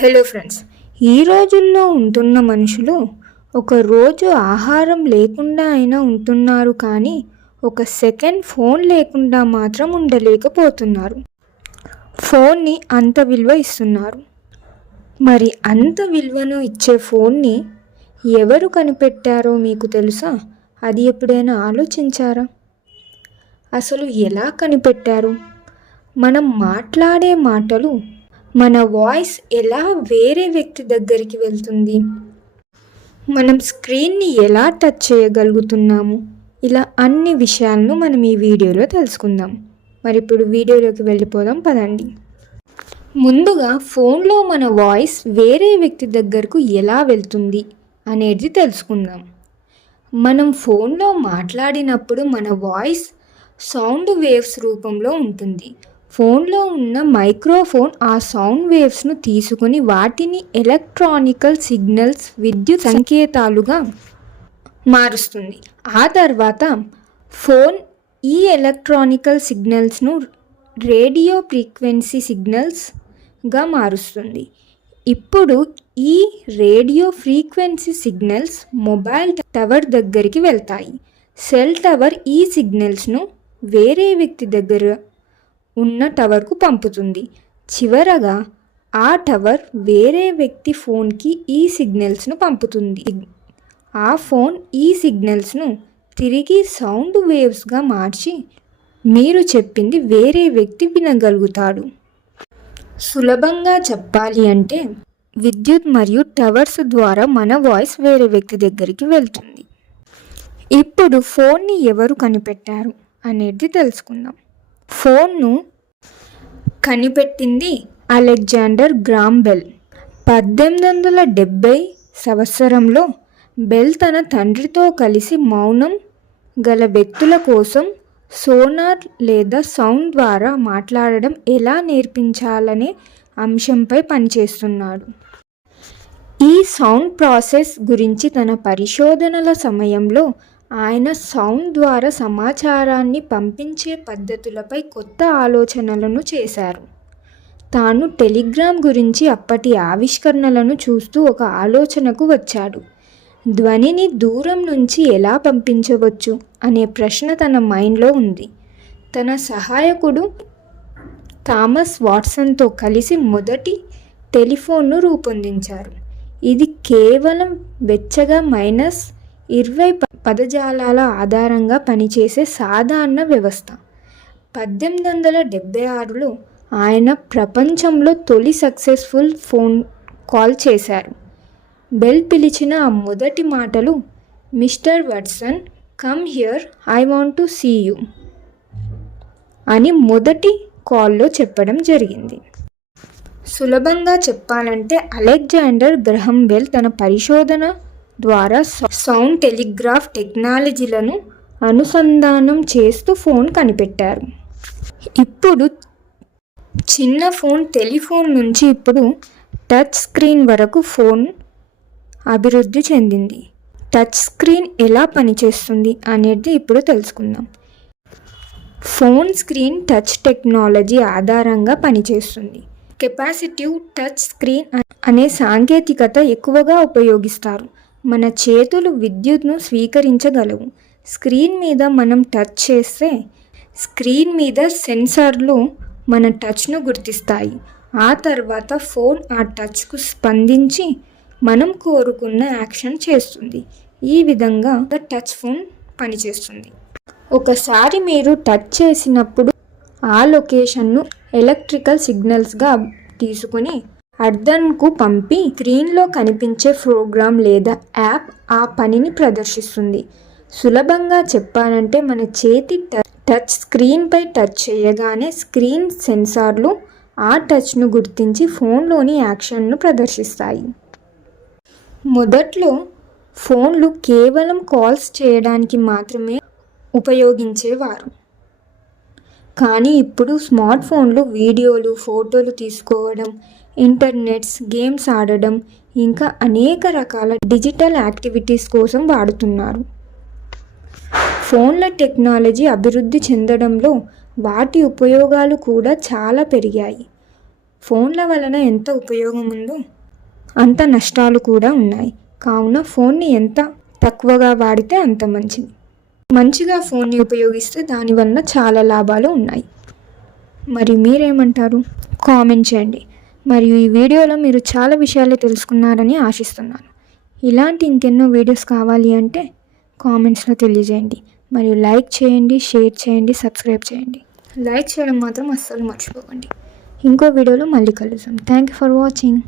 Hello friends ఈ రోజుల్లో ఉంటున్న మనుషులు ఒక రోజు ఆహారం లేకుండా అయినా ఉంటున్నారు కానీ ఒక సెకండ్ ఫోన్ లేకుండా మాత్రం ఉండలేకపోతున్నారు. ఫోన్ని అంత విలువ ఇస్తున్నారు. మరి అంత విలువను ఇచ్చే ఫోన్ని ఎవరు కనిపెట్టారో మీకు తెలుసా? అది ఎప్పుడైనా ఆలోచించారా? అసలు ఎలా కనిపెట్టారు? మనం మాట్లాడే మాటలు మన వాయిస్ ఎలా వేరే వ్యక్తి దగ్గరికి వెళ్తుంది? మనం స్క్రీన్ని ఎలా టచ్ చేయగలుగుతున్నాము? ఇలా అన్ని విషయాలను మనం ఈ వీడియోలో తెలుసుకుందాం. మరి ఇప్పుడు వీడియోలోకి వెళ్ళిపోదాం పదండి. ముందుగా ఫోన్లో మన వాయిస్ వేరే వ్యక్తి దగ్గరకు ఎలా వెళ్తుంది అనేది తెలుసుకుందాం. మనం ఫోన్లో మాట్లాడినప్పుడు మన వాయిస్ సౌండ్ వేవ్స్ రూపంలో ఉంటుంది. ఫోన్లో ఉన్న మైక్రోఫోన్ ఆ సౌండ్ వేవ్స్ను తీసుకుని వాటిని ఎలక్ట్రానికల్ సిగ్నల్స్ విద్యుత్ సంకేతాలుగా మారుస్తుంది. ఆ తర్వాత ఫోన్ ఈ ఎలక్ట్రానికల్ సిగ్నల్స్ను రేడియో ఫ్రీక్వెన్సీ సిగ్నల్స్గా మారుస్తుంది. ఇప్పుడు ఈ radio frequency signals mobile tower దగ్గరికి వెళ్తాయి. సెల్ టవర్ ఈ సిగ్నల్స్ను వేరే వ్యక్తి దగ్గర ఉన్న టవర్కు పంపుతుంది. చివరగా ఆ టవర్ వేరే వ్యక్తి ఫోన్కి ఈ సిగ్నల్స్ను పంపుతుంది. ఆ ఫోన్ ఈ సిగ్నల్స్ను తిరిగి సౌండ్ వేవ్స్గా మార్చి మీరు చెప్పింది వేరే వ్యక్తి వినగలుగుతాడు. సులభంగా చెప్పాలి అంటే విద్యుత్ మరియు టవర్స్ ద్వారా మన వాయిస్ వేరే వ్యక్తి దగ్గరికి వెళ్తుంది. ఇప్పుడు ఫోన్ని ఎవరు కనిపెట్టారు అనేది తెలుసుకుందాం. ఫోన్ను కనిపెట్టింది అలెగ్జాండర్ గ్రామ్ బెల్ పద్దెనిమిది వందల డెబ్భై సంవత్సరంలో బెల్ తన తండ్రితో కలిసి మౌనం గల వ్యక్తుల కోసం సోనార్ లేదా సౌండ్ ద్వారా మాట్లాడడం ఎలా నేర్పించాలనే అంశంపై పనిచేస్తున్నాడు. ఈ సౌండ్ ప్రాసెస్ గురించి తన పరిశోధనల సమయంలో ఆయన సౌండ్ ద్వారా సమాచారాన్ని పంపించే పద్ధతులపై కొత్త ఆలోచనలను చేశారు. తాను టెలిగ్రామ్ గురించి అప్పటి ఆవిష్కరణలను చూస్తూ ఒక ఆలోచనకు వచ్చాడు. ధ్వనిని దూరం నుంచి ఎలా పంపించవచ్చు అనే ప్రశ్న తన మైండ్లో ఉంది. తన సహాయకుడు థామస్ వాట్సన్తో కలిసి మొదటి టెలిఫోన్ను రూపొందించారు. ఇది కేవలం వెచ్చగా మైనస్ ఇరవై పదజాలాల ఆధారంగా పనిచేసే సాధారణ వ్యవస్థ. పద్దెనిమిది వందల డెబ్బై ఆరులో ఆయన ప్రపంచంలో తొలి సక్సెస్ఫుల్ ఫోన్ కాల్ చేశారు. బెల్ పిలిచిన ఆ మొదటి మాటలు mister Watson come here I want to see you అని మొదటి కాల్లో చెప్పడం జరిగింది. సులభంగా చెప్పాలంటే అలెగ్జాండర్ గ్రహం బెల్ తన పరిశోధన ద్వారా సౌండ్ టెలిగ్రాఫ్ టెక్నాలజీలను అనుసంధానం చేస్తూ ఫోన్ కనిపెట్టారు. ఇప్పుడు చిన్న ఫోన్ టెలిఫోన్ నుంచి ఇప్పుడు టచ్ స్క్రీన్ వరకు ఫోన్ అభివృద్ధి చెందింది. టచ్ స్క్రీన్ ఎలా పనిచేస్తుంది అనేది ఇప్పుడు తెలుసుకుందాం. ఫోన్ స్క్రీన్ టచ్ టెక్నాలజీ ఆధారంగా పనిచేస్తుంది. కెపాసిటివ్ టచ్ స్క్రీన్ అనే సాంకేతికత ఎక్కువగా ఉపయోగిస్తారు. మన చేతులు విద్యుత్ను స్వీకరించగలవు. స్క్రీన్ మీద మనం టచ్ చేస్తే స్క్రీన్ మీద సెన్సార్లు మన టచ్ను గుర్తిస్తాయి. ఆ తర్వాత ఫోన్ ఆ టచ్కు స్పందించి మనం కోరుకున్న యాక్షన్ చేస్తుంది. ఈ విధంగా టచ్ ఫోన్ పనిచేస్తుంది. ఒకసారి మీరు టచ్ చేసినప్పుడు ఆ లొకేషన్ను ఎలక్ట్రికల్ సిగ్నల్స్గా తీసుకుని అర్ధన్కు పంపి స్క్రీన్లో కనిపించే ప్రోగ్రామ్ లేదా యాప్ ఆ పనిని ప్రదర్శిస్తుంది. సులభంగా చెప్పాలంటే మన చేతి టచ్ స్క్రీన్పై టచ్ చేయగానే స్క్రీన్ సెన్సార్లు ఆ టచ్ను గుర్తించి ఫోన్లోని యాక్షన్ను ప్రదర్శిస్తాయి. మొదట్లో ఫోన్లు కేవలం కాల్స్ చేయడానికి మాత్రమే ఉపయోగించేవారు. కానీ ఇప్పుడు స్మార్ట్ ఫోన్లు వీడియోలు ఫోటోలు తీసుకోవడం ఇంటర్నెట్స్ గేమ్స్ ఆడడం ఇంకా అనేక రకాల డిజిటల్ యాక్టివిటీస్ కోసం వాడుతున్నారు. ఫోన్ల టెక్నాలజీ అభివృద్ధి చెందడంలో వాటి ఉపయోగాలు కూడా చాలా పెరిగాయి. ఫోన్ల వలన ఎంత ఉపయోగం ఉందో అంత నష్టాలు కూడా ఉన్నాయి. కావున ఫోన్ని ఎంత తక్కువగా వాడితే అంత మంచిది. మంచిగా ఫోన్ని ఉపయోగిస్తే దానివల్ల చాలా లాభాలు ఉన్నాయి. మరి మీరేమంటారు? కామెంట్ చేయండి. మరియు ఈ వీడియోలో మీరు చాలా విషయాలు తెలుసుకున్నారని ఆశిస్తున్నాను. ఇలాంటి ఇంకెన్నో వీడియోస్ కావాలి అంటే కామెంట్స్లో తెలియజేయండి. మరియు లైక్ చేయండి షేర్ చేయండి సబ్స్క్రైబ్ చేయండి. లైక్ చేయడం మాత్రం అస్సలు మర్చిపోకండి. ఇంకో వీడియోలో మళ్ళీ కలుద్దాం. Thank you for watching.